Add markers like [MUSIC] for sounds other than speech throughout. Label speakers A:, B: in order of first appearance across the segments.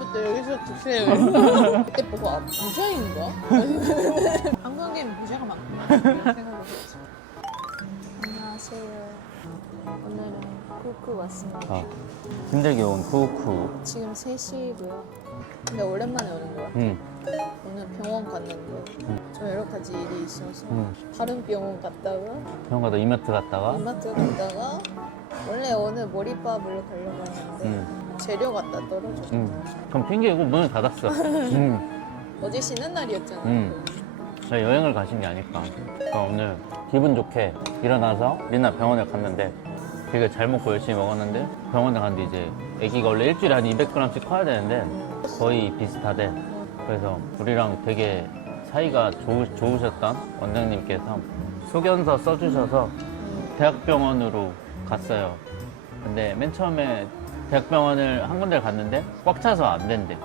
A: 여기서부터 여기서 주세요. 그때 보고 아 부자인가? 한국엔 부자가 많구나 [LAUGHS] 생각해봤어. 안녕하세요. 오늘은 쿠쿠 왔습니다.
B: 아, 힘들게 온 쿠쿠.
A: 지금 3시고요. 근데 오랜만에 오는 거야.
B: 응,
A: 오늘 병원 갔는데 저 여러 가지 일이 있어서
B: 응.
A: 다른 병원 갔다가
B: 병원 가다 이마트 갔다가.
A: 이마트 갔다가 원래 오늘 머리밥을 가려고 했는데
B: 응,
A: 재료 갖다 떨어져.
B: 응. 그럼 핑계고 문을 닫았어. [LAUGHS] 응,
A: 어제 쉬는 날이었잖아.
B: 응. 나 여행을 가신 게 아니까. 그러니까 오늘 기분 좋게 일어나서 리나 병원에 갔는데 되게 잘 먹고 열심히 먹었는데 병원에 갔는데 이제 아기가 원래 일주일에 한 200g씩 커야 되는데 거의 비슷하대. 그래서 우리랑 되게 사이가 좋으, 좋으셨던 원장님께서 소견서 써주셔서 대학병원으로 갔어요. 근데 맨 처음에 대학병원을 한 군데를 갔는데 꽉 차서 안 된대.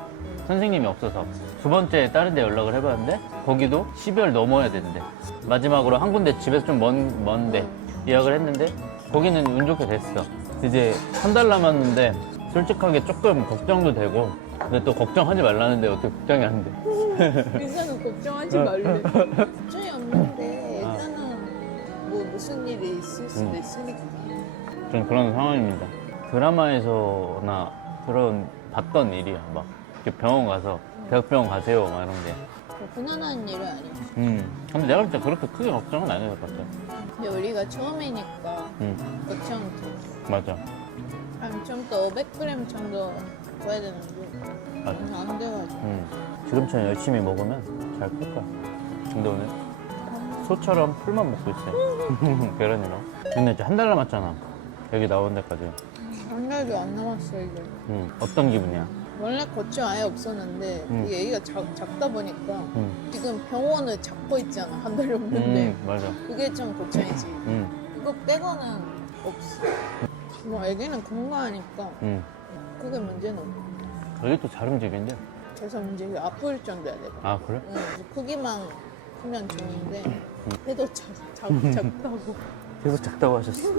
B: 선생님이 없어서 두 번째 다른 데 연락을 해봤는데 거기도 12월 넘어야 된대. 마지막으로 한 군데 집에서 좀 먼, 먼데 예약을 했는데 거기는 운 좋게 됐어. 이제 한 달 남았는데 솔직하게 조금 걱정도 되고 근데 또 걱정하지 말라는데 어떻게 걱정이 안 돼. [LAUGHS]
A: 리사는 걱정하지 말래. 걱정이 없는데 일단은 뭐 무슨 일이 있을 수도
B: 음.
A: 있으니까.
B: 좀 그런 상황입니다. 드라마에서나 그런 봤던 일이야. 막 이렇게 병원 가서 대학병원 가세요. 막 이런 게.
A: 뭐 고난한 일은 아니지.
B: 음. 근데 내가 볼 때 그렇게 크게 걱정은 안 해도 될 것 같아.
A: 근데 우리가 처음이니까
B: 음.
A: 걱정 되지.
B: 맞아.
A: 한 좀 더 500g 정도 구해야 되는데
B: 맞아.
A: 오늘 안 돼가지고.
B: 음. 지금처럼 열심히 먹으면 잘 클 거야. 근데 오늘 소처럼 풀만 먹고 있어요. [LAUGHS] 계란이랑. 근데 이제 한 달 남았잖아. 여기 나온 데까지.
A: 한 달도 안 남았어 이제.
B: 음. 어떤 기분이야?
A: 원래 걱정 아예 없었는데
B: 음.
A: 이게 애기가 작, 작다 보니까
B: 음.
A: 지금 병원을 잡고 있잖아 한 달이 없는데
B: 음. 맞아.
A: 그게 좀 걱정이지.
B: 음.
A: 그거 빼고는 없어. 뭐 애기는 건강하니까
B: 음.
A: 그게 문제는 없고.
B: 여기 또잘 움직인데.
A: 그래서 문제가 아플 정도야 내가.
B: 아, 그래?
A: 응, 크기만 크면 좋은데
B: 음.
A: 배도 작, 작, 작다고.
B: 계속 작다고 하셨어.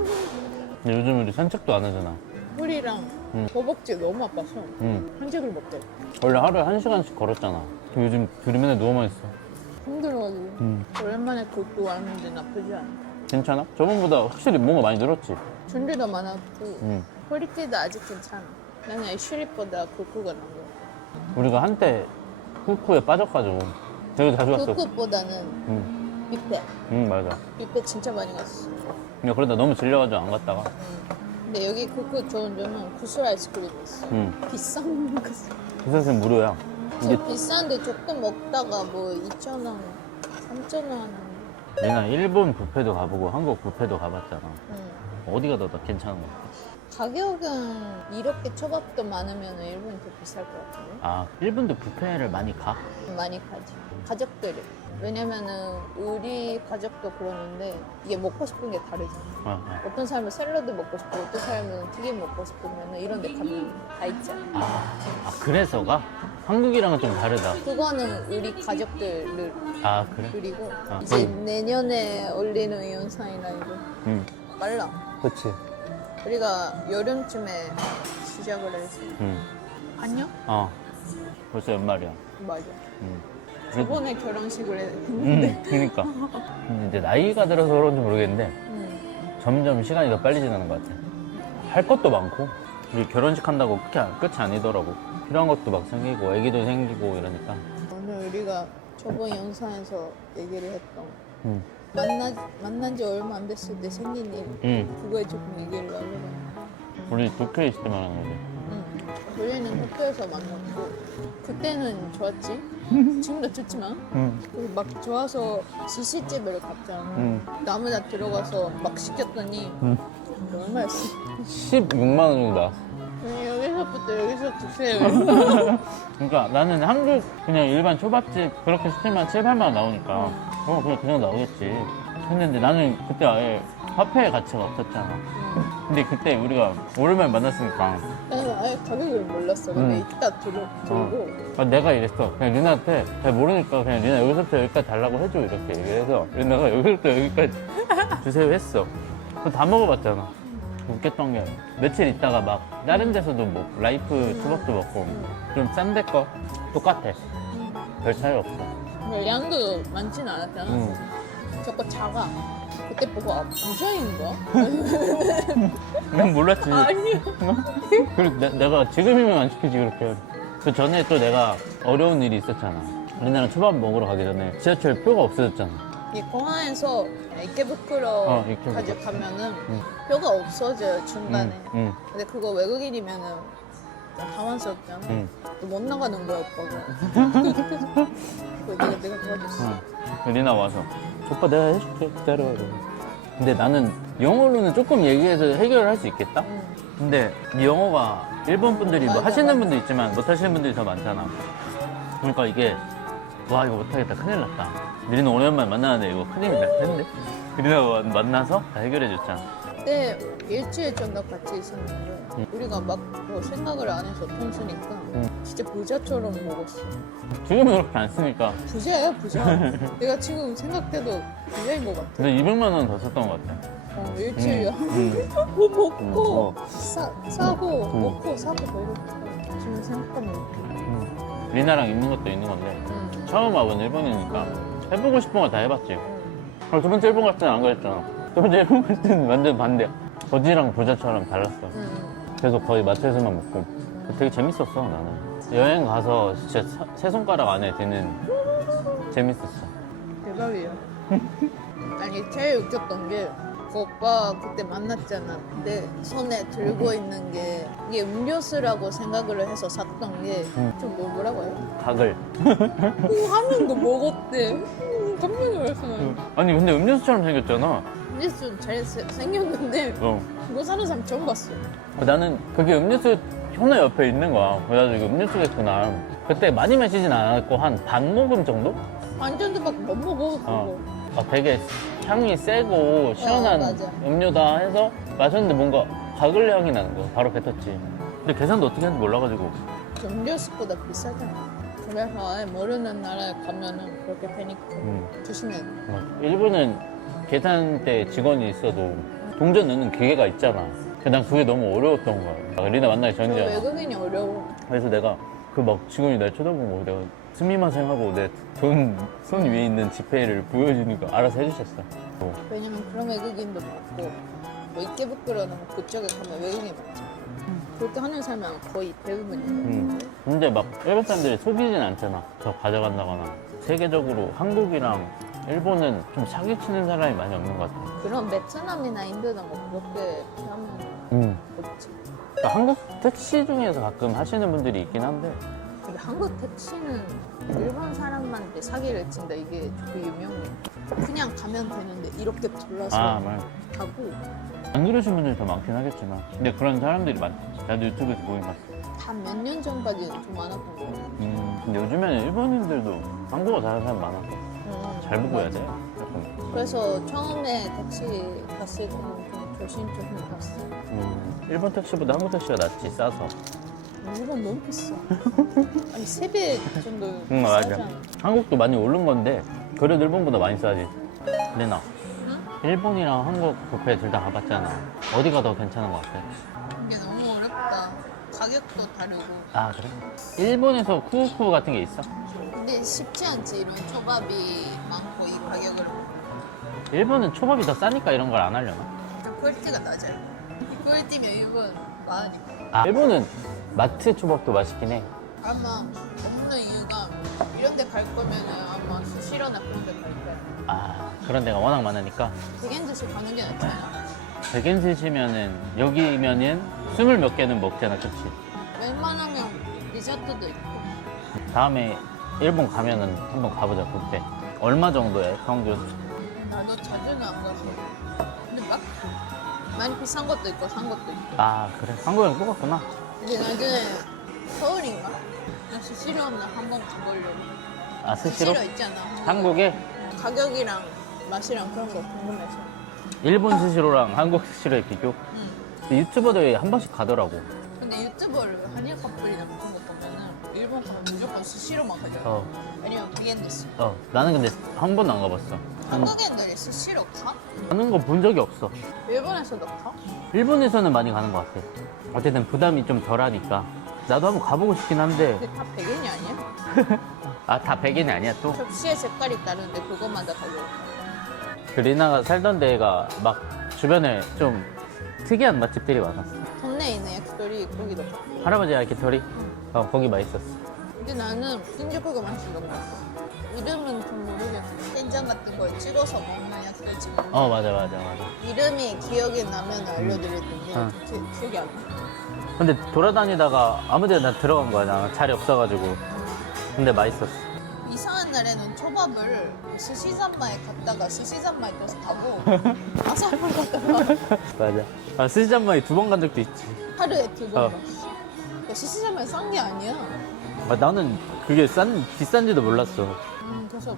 B: 근데 요즘 우리 산책도 안 하잖아.
A: 허리랑
B: 음.
A: 허벅지 너무 아파서
B: 음.
A: 한적을 못해.
B: 원래 하루에 한 시간씩 걸었잖아. 요즘 둘이 맨날 누워만 있어.
A: 힘들어가지고
B: 음.
A: 오랜만에 걷고 왔는데 나쁘지 않아.
B: 괜찮아? 저번보다 확실히 뭔가 많이 늘었지.
A: 준비도 많았고
B: 음.
A: 허리띠도 아직 괜찮아. 나는 애슐립보다 걷고가 나은 거야.
B: 우리가 한때 후쿠에 빠져가지고 되게 자주 갔어.
A: 걷고보다는
B: 음.
A: 빅배.
B: 음, 맞아.
A: 빅배 진짜 많이 갔어.
B: 근데 그러다 너무 질려가지고 안 갔다가.
A: 응. 근데 여기 그 좋은 점은 구슬 아이스크림이 있어.
B: 음.
A: 비싼 거지.
B: 부산생 무료야. 이게
A: 저 비싼데 조금 먹다가 뭐 2,000원, 3,000원.
B: 내가 일본 뷔페도 가보고 한국 뷔페도 가봤잖아.
A: 응.
B: 어디가 더, 더 괜찮은 거야?
A: 가격은 이렇게 초밥도 많으면 일본이 더 비쌀 것 같은데?
B: 아, 일본도 뷔페를 많이 가?
A: 많이 가지. 가족들이. 왜냐면은 우리 가족도 그러는데 이게 먹고 싶은 게 다르잖아.
B: 어, 어.
A: 어떤 사람은 샐러드 먹고 싶고 어떤 사람은 튀김 먹고 싶으면 이런 데 가면 다 있잖아.
B: 아, 아, 그래서가? 한국이랑은 좀 다르다.
A: 그거는 우리 가족들을
B: 아, 그래?
A: 그리고
B: 아,
A: 이제
B: 그럼.
A: 내년에 올리는 영상이라 이거
B: 응.
A: 빨라.
B: 그치.
A: 우리가 여름쯤에 시작을 해서
B: 응.
A: 안녕?
B: 어. 벌써 연말이야.
A: 맞아.
B: 응.
A: 저번에 결혼식을 했는데
B: 응, 그니까. 근데 이제 나이가 들어서 그런지 모르겠는데
A: 음.
B: 점점 시간이 더 빨리 지나는 것 같아. 할 것도 많고 우리 결혼식 한다고 끝이, 안- 끝이 아니더라고. 필요한 것도 막 생기고 애기도 생기고 이러니까.
A: 오늘 우리가 저번 영상에서 얘기를 했던
B: 응.
A: 만나 만난 지 얼마 안 됐을 때 생긴 일
B: 응.
A: 그거에 조금 얘기를 하려고.
B: 우리 도쿄에 있을 때만 하는 거지.
A: 응. 우리는 도쿄에서 만났고 그때는 좋았지. [LAUGHS] 지금도 좋지만
B: 응.
A: 그리고 막 좋아서 스시집을 갔잖아.
B: 응.
A: 나 아무나 들어가서 막 시켰더니
B: 응.
A: 얼마였어?
B: 16만 원 정도 나왔어.
A: 그냥 여기서부터 여기서 주세요. [LAUGHS]
B: 그러니까 나는 한국 그냥 일반 초밥집 그렇게 시키면 7, 8만 원 나오니까 어 그냥 그냥 나오겠지 했는데 나는 그때 아예 화폐 가치가 없었잖아 근데 그때 우리가 오랜만에 만났으니까
A: 나는 아예 가격을 몰랐어. 근데
B: 응.
A: 이따 들어, 들고
B: 아, 내가 이랬어 그냥 리나한테 잘 모르니까 그냥 리나 여기서부터 여기까지 달라고 해줘 이렇게 얘기해서 리나가 여기서부터 여기까지 주세요 했어 그거 다 먹어봤잖아 웃겼던 게 며칠 있다가 막 다른 데서도 뭐 라이프 초밥도 먹고 좀 싼 데 거 똑같아. 별 차이 없어.
A: 근데 양도 많진 않았잖아.
B: 음.
A: 저거 작아. 그때 보고 아 부자인가?
B: 난 몰랐지.
A: 아니야.
B: 그리고 내, 내가 지금이면 안 시키지 그렇게. 그 전에 또 내가 어려운 일이 있었잖아. 우리나라 초밥 먹으러 가기 전에 지하철 표가 없어졌잖아.
A: 이 공항에서 이케부쿠로
B: 어, 이케부쿠로.
A: 가져가면은
B: 응.
A: 뼈가 없어져 중간에.
B: 응,
A: 근데 그거 외국인이면은 좀 당황스럽잖아.
B: 응,
A: 또못 나가는 거야 오빠가. [LAUGHS] 그거 내가 내가 도와줬어.
B: 응. 그 리나 와서 오빠 내가 해줄게 기다려. 이러고. 근데 나는 영어로는 조금 얘기해서 해결을 할수 있겠다.
A: 응.
B: 근데 이 영어가 일본 분들이 뭐 하시는. 분도 있지만 못 하시는 분들이 더 많잖아. 그러니까 이게 와 이거 못하겠다 큰일 났다. 리나 오랜만에 만나는데 이거 큰일 났는데. 리나가 만나서 다 해결해 줬잖아.
A: 그때 일주일 정도 같이 있었는데
B: 응.
A: 우리가 막 뭐 생각을 안 해서 돈 쓰니까
B: 응.
A: 진짜 부자처럼 먹었어.
B: 지금은 그렇게 안 쓰니까.
A: 부자야 부자. [LAUGHS] 내가 지금 생각해도 부자인 것 같아.
B: 근데 200만 원 더 썼던 것 같아.
A: 어, 일주일이야.
B: 응.
A: 뭐 먹고
B: 어.
A: 사, 사고
B: 응.
A: 먹고 사고 뭐 이렇게 지금 생각하면.
B: 응. 리나랑 있는 것도 있는 건데
A: 응.
B: 처음 와본 일본이니까 해보고 싶은 거 다 해봤지.
A: 응.
B: 두 번째 일본 갈 때는 안 그랬잖아. 일본 갈 때는 완전 반대야. 거지랑 부자처럼 달랐어.
A: 응.
B: 계속 거의 마트에서만 먹고. 되게 재밌었어 나는. 여행 가서 진짜 사- 세 손가락 안에 드는 재밌었어.
A: 대박이야. [LAUGHS] 아니 제일 웃겼던 게. 그 오빠 그때 만났잖아. 근데 손에 들고 있는 게 이게 음료수라고 생각을 해서 샀던 게
B: 응.
A: 좀 뭐, 뭐라고 해요?
B: 각을.
A: 오, 하는 거 먹었대. 음, 깜짝 놀랐어.
B: 아니 근데 음료수처럼 생겼잖아.
A: 음료수 잘 세- 생겼는데
B: 어.
A: 그거 사는 사람 처음 봤어.
B: 나는 그게 음료수 현아 옆에 있는 거야. 그래가지고 음료수겠구나. 그때 많이 마시진 않았고 한 반 모금 정도?
A: 완전도밖에 못 먹어 그거.
B: 어. 아, 되게 향이 세고 시원한
A: 어, 맞아.
B: 음료다 해서 마셨는데 뭔가 가글 향이 나는 거야. 바로 뱉었지. 근데 계산도 어떻게 하는지 몰라가지고.
A: 음료수보다 비싸잖아. 그래서 아예 모르는 나라에 가면은 그렇게 되니까
B: 음.
A: 조심해.
B: 막 일본은 계산대 직원이 있어도 동전 넣는 기계가 있잖아. 근데 난 그게 너무 어려웠던 거야. 아, 리나 만나기
A: 저
B: 전이잖아.
A: 외국인이 어려워.
B: 그래서 내가 그 막 직원이 날 쳐다보고 내가 스미마생 하고 내돈손 위에 있는 지폐를 보여주니까 알아서 해주셨어. 어.
A: 왜냐면 그런 외국인도 많고 뭐 이케부쿠로는 그쪽에 가면 외국인이 많잖아. 그렇게 하는 사람이 거의 대부분이야.
B: 음. 근데 막 일본 사람들이 속이진 않잖아. 저 가져간다거나. 세계적으로 한국이랑 일본은 좀 사기치는 사람이 많이 없는 것 같아.
A: 그런 베트남이나 인도나 뭐 그렇게 하면
B: 음.
A: 없지.
B: 그러니까 한국 택시 중에서 가끔 하시는 분들이 있긴 한데
A: 한국 택시는 일본 사람한테 사기를 친다 이게 되게 유명해. 그냥 가면 되는데 이렇게 둘러서
B: 아, 말.
A: 가고
B: 안 그러신 분들이 더 많긴 하겠지만 근데 그런 사람들이 많지. 나도 유튜브에서 보긴 봤어.
A: 다몇년 전까지는 좀 많았던 거 같아.
B: 음. 근데 요즘에는 일본인들도 한국어 잘하는 사람 많아.
A: 음,
B: 잘 보고 해야
A: 맞아.
B: 돼. 약간.
A: 그래서 처음에 택시 갔을 때는 좀 조심조심 갔어.
B: 음, 일본 택시보다 한국 택시가 낫지 싸서
A: 일본 너무 비싸. [LAUGHS] 아니 세 배 정도
B: 응 맞아
A: 비싸잖아.
B: 한국도 많이 오른 건데 그래도 일본보다 많이 싸지 근데 나
A: 응?
B: 일본이랑 한국 뷔페 둘 다 가봤잖아 어디가 더 괜찮은 것 같아?
A: 이게 너무 어렵다. 가격도 다르고.
B: 아 그래? 일본에서 쿠우쿠 같은 게 있어?
A: 근데 쉽지 않지 이런 초밥이 많고 이 가격으로.
B: 일본은 초밥이 더 싸니까 이런 걸 안 하려나?
A: 좀 퀄리티가 낮아요. 이 퀄리티면 일본 많으니까.
B: 아 일본은 마트 초밥도 맛있긴 해
A: 아마 없는 이유가 이런 데 갈 거면은 아마 수시로나 그런 데 갈 거야.
B: 아 그런 데가 워낙 많으니까
A: 대겐드시 가는 게 낫잖아.
B: 백엔 스시면은 여기면은 스물 몇 개는 먹잖아 그치?
A: 웬만하면 디저트도 있고.
B: 다음에 일본 가면은 한번 가보자 뷔페 얼마 정도야 평균?
A: 나도 자주는 안 가서. 근데 막 많이 비싼 것도 있고 싼 것도 있고.
B: 아 그래 한국이랑 똑같구나
A: 근데 나중에 서울인가? 나 하면 한번 가보려고.
B: 아 스시로?
A: 수시로 있잖아.
B: 한국에
A: 가격이랑 맛이랑 그런 거 궁금해서.
B: 일본 스시로랑 한국 스시로의 비교?
A: 응.
B: 근데 유튜버들이 한 번씩 가더라고
A: 근데 유튜버를 한일 커플이나 그런 거 보면은 일본 가면 무조건 수시로만 가잖아.
B: 어,
A: 아니면 비엔데스.
B: 어 나는 근데 한 번도 안 가봤어
A: 한국인들이 스시로 가?
B: 가는 거 본 적이 없어.
A: 일본에서도 가?
B: 일본에서는 많이 가는 것 같아. 어쨌든 부담이 좀 덜하니까. 나도 한번 가보고 싶긴 한데,
A: 근데 다 백인이 아니야? [LAUGHS]
B: 아, 다 백인이 아니야, 또?
A: 접시의 색깔이 다른데 그것마다 가격
B: 그 리나가 살던 데가 막 주변에 좀 특이한 맛집들이 많았어.
A: 동네에 있는 야키토리 거기도 가
B: 할아버지 야키토리? 어, 거기 맛있었어.
A: 근데 나는 신주쿠가 맛있는 것 같아 이름은 좀 된장 같은 거에 찍어서 먹는 야키토리 지금
B: 어, 맞아, 맞아, 맞아.
A: 이름이 기억이 나면 알려드릴 텐데
B: 응.
A: 기, 기억이 안 나.
B: 근데 돌아다니다가 아무 데나 들어간 거야, 나 자리 없어가지고. 근데 맛있었어.
A: 이상한 날에는 초밥을 스시잔마에 갔다가 스시잔마에 또 가고 아사물 갔다가
B: 맞아. 아, 스시잔마이 두번 간 적도 있지.
A: 하루에 두 번
B: 어.
A: 야, 스시잔마에 싼 게 아니야.
B: 아, 나는 그게 싼, 비싼지도 몰랐어.
A: 음, 그래서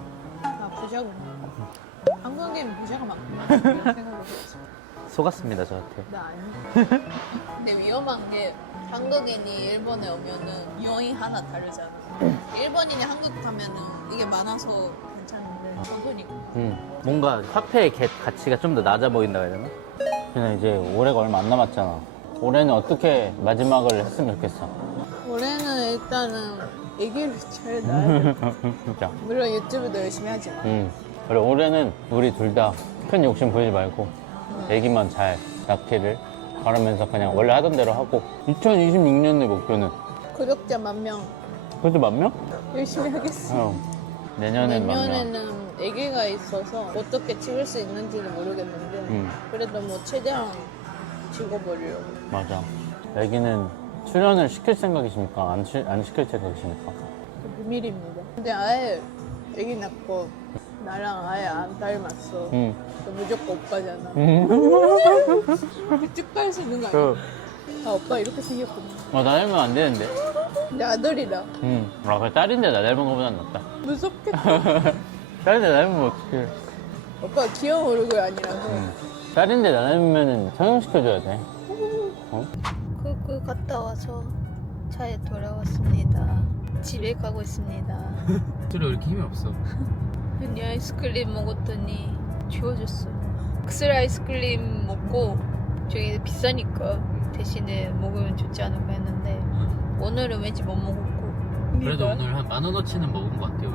A: 아 부자구나. 한국인 부자가 많구나 이런 생각을 했어.
B: 속았습니다, 저한테.
A: 나 아니. [LAUGHS] 근데 위험한 게 한국인이 일본에 오면은 여행 하나 다르잖아. 일본인이 한국 가면은 이게 많아서 괜찮은데 적으니까.
B: 음, 뭔가 화폐의 개- 가치가 좀 더 낮아 보인다 해야 되나? 그냥 이제 올해가 얼마 안 남았잖아. 올해는 어떻게 마지막을 했으면 좋겠어.
A: 올해는 일단은 얘기를 잘 나야 돼. [LAUGHS]
B: 진짜.
A: 물론 유튜브도 열심히 하지만.
B: 음. 그리고 올해는 우리 둘 다 큰 욕심 부리지 말고 애기만 잘 낳기를 바라면서 그냥 원래 하던 대로 하고 2026년의 목표는
A: 구독자 만 명
B: 그래도 만 명?
A: 열심히 하겠어.
B: 어. 내년엔 만 명.
A: 내년에는 아기가 있어서 어떻게 찍을 수 있는지는 모르겠는데
B: 음,
A: 그래도 뭐 최대한 찍어보려고.
B: 맞아. 애기는 출연을 시킬 생각이십니까? 안, 시, 안 시킬 생각이십니까?
A: 그 비밀입니다. 근데 아예 아기 낳고 나랑 아예 안 닮았어.
B: 음.
A: 그 무조건 오빠잖아.
B: 음.
A: 쭉갈수 있는 거 아니야?
B: 그,
A: 아 오빠 이렇게 생겼구나.
B: 어, 나 닮으면 안 되는데.
A: 내 아들이라
B: 음. 아, 그 딸인데 나 닮은 거보단 낫다.
A: 무섭겠다. [LAUGHS]
B: 딸인데 나 닮으면 어떡해.
A: 오빠 귀여운 얼굴 아니라서.
B: 음. 딸인데 나 닮으면 성형시켜줘야 돼. 어?
A: 그 갔다 와서 차에 돌아왔습니다. 집에 가고 있습니다. [LAUGHS]
B: 소리 왜 이렇게 힘이 없어?
A: 근데 아이스크림 먹었더니 지워졌어. 엑슬 아이스크림 먹고 저기 비싸니까 대신에 먹으면 좋지 않을까 했는데 오늘은 왠지 못 먹었고.
B: 그래도
A: 네가
B: 오늘 한 만 원어치는 먹은 것 같아요,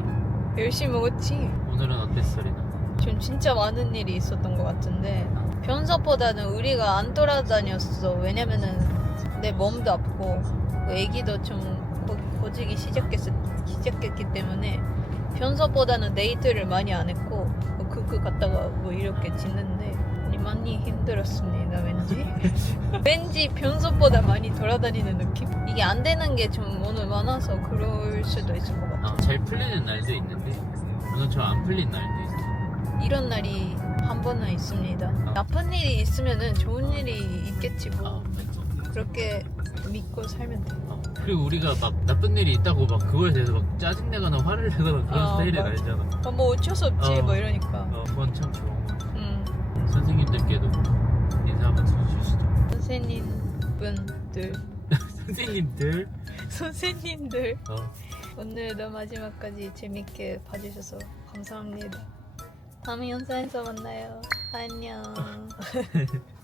B: 우리.
A: 열심히 먹었지.
B: 오늘은 어땠어, 리나?
A: 좀 진짜 많은 일이 있었던 것 같은데 평소보다는 우리가 안 돌아다녔어. 왜냐면은 내 몸도 아프고 그 애기도 좀 고, 고지기 시작했, 시작했기 때문에 평소보다는 데이트를 많이 안 했고 그그 갔다가 뭐 이렇게 짓는데 많이 힘들었습니다. 왠지 [LAUGHS] 왠지 평소보다 많이 돌아다니는 느낌? 이게 안 되는 게 좀 오늘 많아서 그럴 수도 있을 것 같아.
B: 아, 잘 풀리는 날도 있는데, 오늘처럼 안 풀린 날도.
A: 이런 날이 한 번은 있습니다. 나쁜 일이 있으면은 좋은 일이 있겠지
B: 아,
A: 뭐.
B: 맞아.
A: 그렇게 믿고 살면 돼.
B: 어, 그리고 우리가 막 나쁜 일이 있다고 막 그거에 대해서 막 짜증내거나 화를 내거나 그런
A: 아,
B: 스타일이
A: 맞아.
B: 아니잖아.
A: 어, 뭐 어쩔 수 없지
B: 어.
A: 뭐 이러니까.
B: 어, 그건 참 좋은 거.
A: 음.
B: 선생님들께도 인사 한번 해주시죠.
A: 선생님분들, [LAUGHS]
B: 선생님들.
A: 선생님들
B: 어.
A: 오늘도 마지막까지 재밌게 봐주셔서 감사합니다. 다음 영상에서 만나요. 안녕. [LAUGHS]